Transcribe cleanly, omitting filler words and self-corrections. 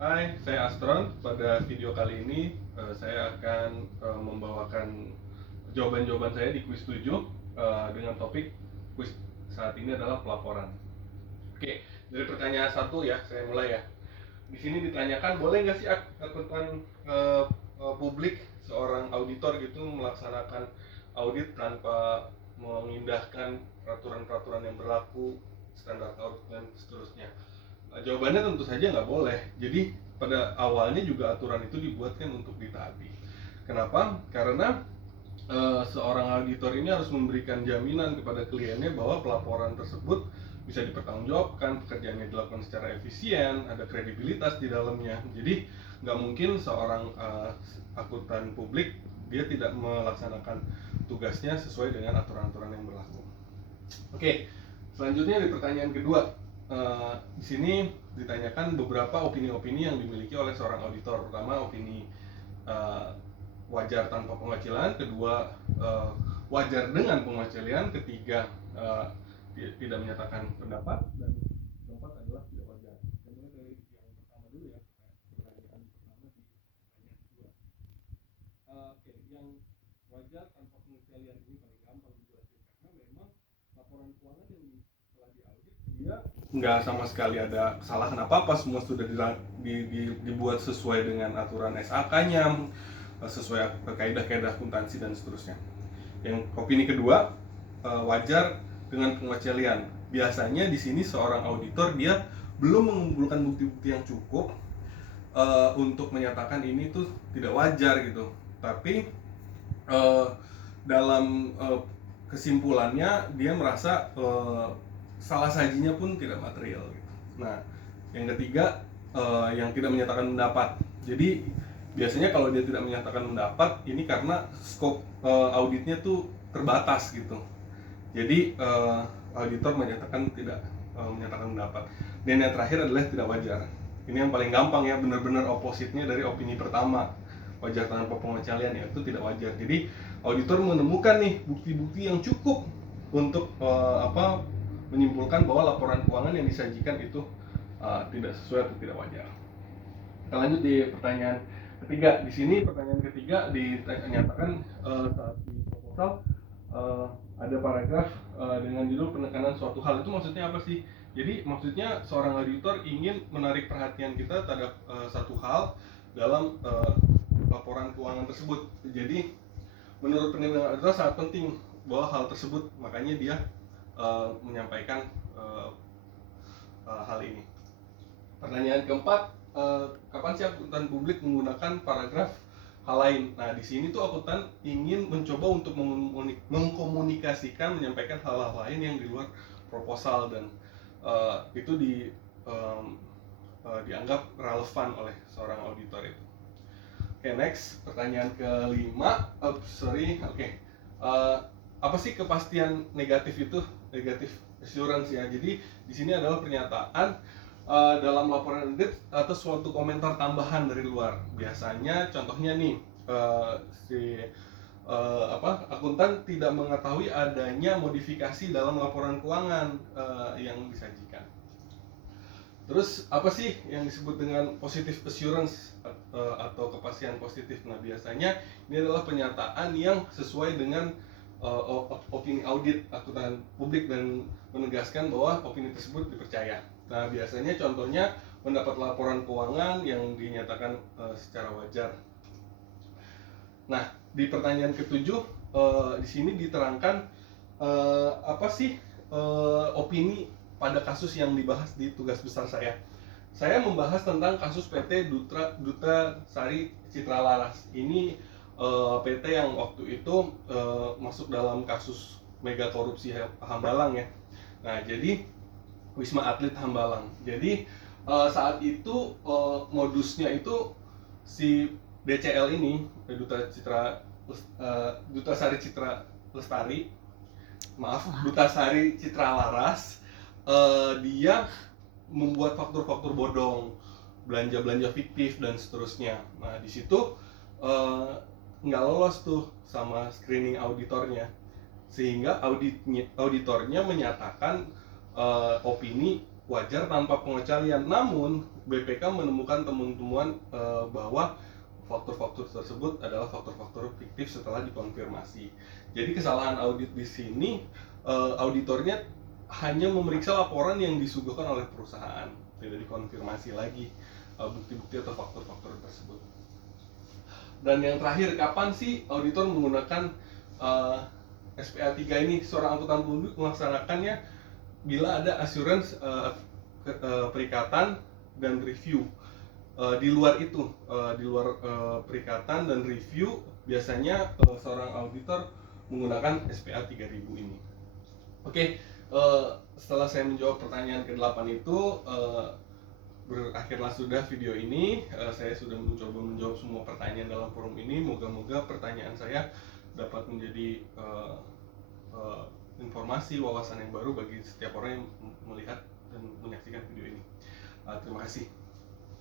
Hai, saya Astron. Pada video kali ini saya akan membawakan jawaban-jawaban saya di kuis 7 dengan topik kuis saat ini adalah pelaporan. Oke, dari pertanyaan satu ya, saya mulai ya. Di sini ditanyakan, boleh nggak sih akuntan publik seorang auditor gitu melaksanakan audit tanpa mengindahkan peraturan-peraturan yang berlaku, standar audit dan seterusnya? Jawabannya tentu saja nggak boleh. Jadi pada awalnya juga aturan itu dibuatkan untuk ditaati. Kenapa? Karena seorang auditor ini harus memberikan jaminan kepada kliennya bahwa pelaporan tersebut bisa dipertanggungjawabkan, pekerjaannya dilakukan secara efisien, ada kredibilitas di dalamnya. Jadi nggak mungkin seorang akuntan publik dia tidak melaksanakan tugasnya sesuai dengan aturan-aturan yang berlaku. Oke, selanjutnya di pertanyaan kedua, di sini ditanyakan beberapa opini-opini yang dimiliki oleh seorang auditor. Pertama, opini wajar tanpa penghasilan, kedua wajar dengan penghasilan, ketiga tidak menyatakan pendapat, dan keempat adalah tidak wajar. Kita mulai dari yang pertama dulu ya, pertanyaan pertama di pertanyaan kedua. Oke, yang wajar tanpa penghasilan ini paling gampang dijelasin karena memang laporan keuangan yang telah diaudit dia nggak sama sekali ada kesalahan apa-apa, semua sudah dibuat sesuai dengan aturan SAK-nya, sesuai kaidah-kaidah akuntansi dan seterusnya. Yang opini kedua, wajar dengan pengecualian. Biasanya di sini seorang auditor dia belum mengumpulkan bukti-bukti yang cukup untuk menyatakan ini tuh tidak wajar gitu. Tapi dalam kesimpulannya dia merasa salah sajinya pun tidak material gitu. Nah, yang ketiga yang tidak menyatakan pendapat. Jadi biasanya kalau dia tidak menyatakan pendapat ini karena skop auditnya tuh terbatas gitu. Jadi auditor menyatakan tidak menyatakan pendapat. Dan yang terakhir adalah tidak wajar. Ini yang paling gampang ya, benar-benar opositnya dari opini pertama, wajar tanpa pengecualian, yaitu tidak wajar. Jadi auditor menemukan nih bukti-bukti yang cukup untuk menyimpulkan bahwa laporan keuangan yang disajikan itu tidak sesuai atau tidak wajar. Kita lanjut di pertanyaan ketiga. Di sini pertanyaan ketiga dinyatakan saat di proposal ada paragraf dengan judul penekanan suatu hal. Itu maksudnya apa sih? Jadi maksudnya seorang auditor ingin menarik perhatian kita terhadap satu hal dalam laporan keuangan tersebut. Jadi menurut penilaian auditor sangat penting bahwa hal tersebut, makanya dia menyampaikan hal ini. Pertanyaan keempat, kapan sih akuntan publik menggunakan paragraf hal lain? Nah, di sini tuh akuntan ingin mencoba untuk mengkomunikasikan, menyampaikan hal-hal lain yang di luar proposal, dan itu dianggap relevan oleh seorang auditor itu. Oke, next, pertanyaan kelima. Apa sih kepastian negatif itu? Negatif assurance ya. Jadi di sini adalah pernyataan dalam laporan audit atau suatu komentar tambahan dari luar. Biasanya contohnya nih, akuntan tidak mengetahui adanya modifikasi dalam laporan keuangan yang disajikan. Terus apa sih yang disebut dengan positive assurance atau kepastian positif? Nah, biasanya ini adalah pernyataan yang sesuai dengan opini audit akuntan publik dan menegaskan bahwa opini tersebut dipercaya. Nah, biasanya contohnya mendapat laporan keuangan yang dinyatakan secara wajar. Nah, di pertanyaan ketujuh di sini diterangkan apa sih opini pada kasus yang dibahas di tugas besar saya. Saya membahas tentang kasus PT Duta Sari Citra Laras. Ini PT yang waktu itu masuk dalam kasus mega korupsi Hambalang ya. Nah, jadi Wisma Atlet Hambalang. Jadi saat itu modusnya itu si DCL ini, Duta Sari Citra Lestari, Duta Sari Citra Laras, dia membuat faktur-faktur bodong, belanja-belanja fiktif dan seterusnya. Nah, di situ nggak lolos tuh sama screening auditornya, sehingga auditornya menyatakan opini wajar tanpa pengecualian. Namun BPK menemukan temuan-temuan bahwa faktor-faktor tersebut adalah faktor-faktor fiktif setelah dikonfirmasi. Jadi kesalahan audit di sini, auditornya hanya memeriksa laporan yang disuguhkan oleh perusahaan, tidak dikonfirmasi lagi bukti-bukti atau faktor-faktor tersebut. Dan yang terakhir, kapan sih auditor menggunakan SPA 3 ini? Seorang akuntan publik melaksanakannya bila ada assurance, perikatan dan review. Di luar itu, di luar perikatan dan review, biasanya seorang auditor menggunakan SPA 3000 ini. Oke, setelah saya menjawab pertanyaan ke-8 itu, berakhirlah sudah video ini. Saya sudah mencoba menjawab semua pertanyaan dalam forum ini. Moga-moga pertanyaan saya dapat menjadi informasi, wawasan yang baru bagi setiap orang yang melihat dan menyaksikan video ini. Terima kasih.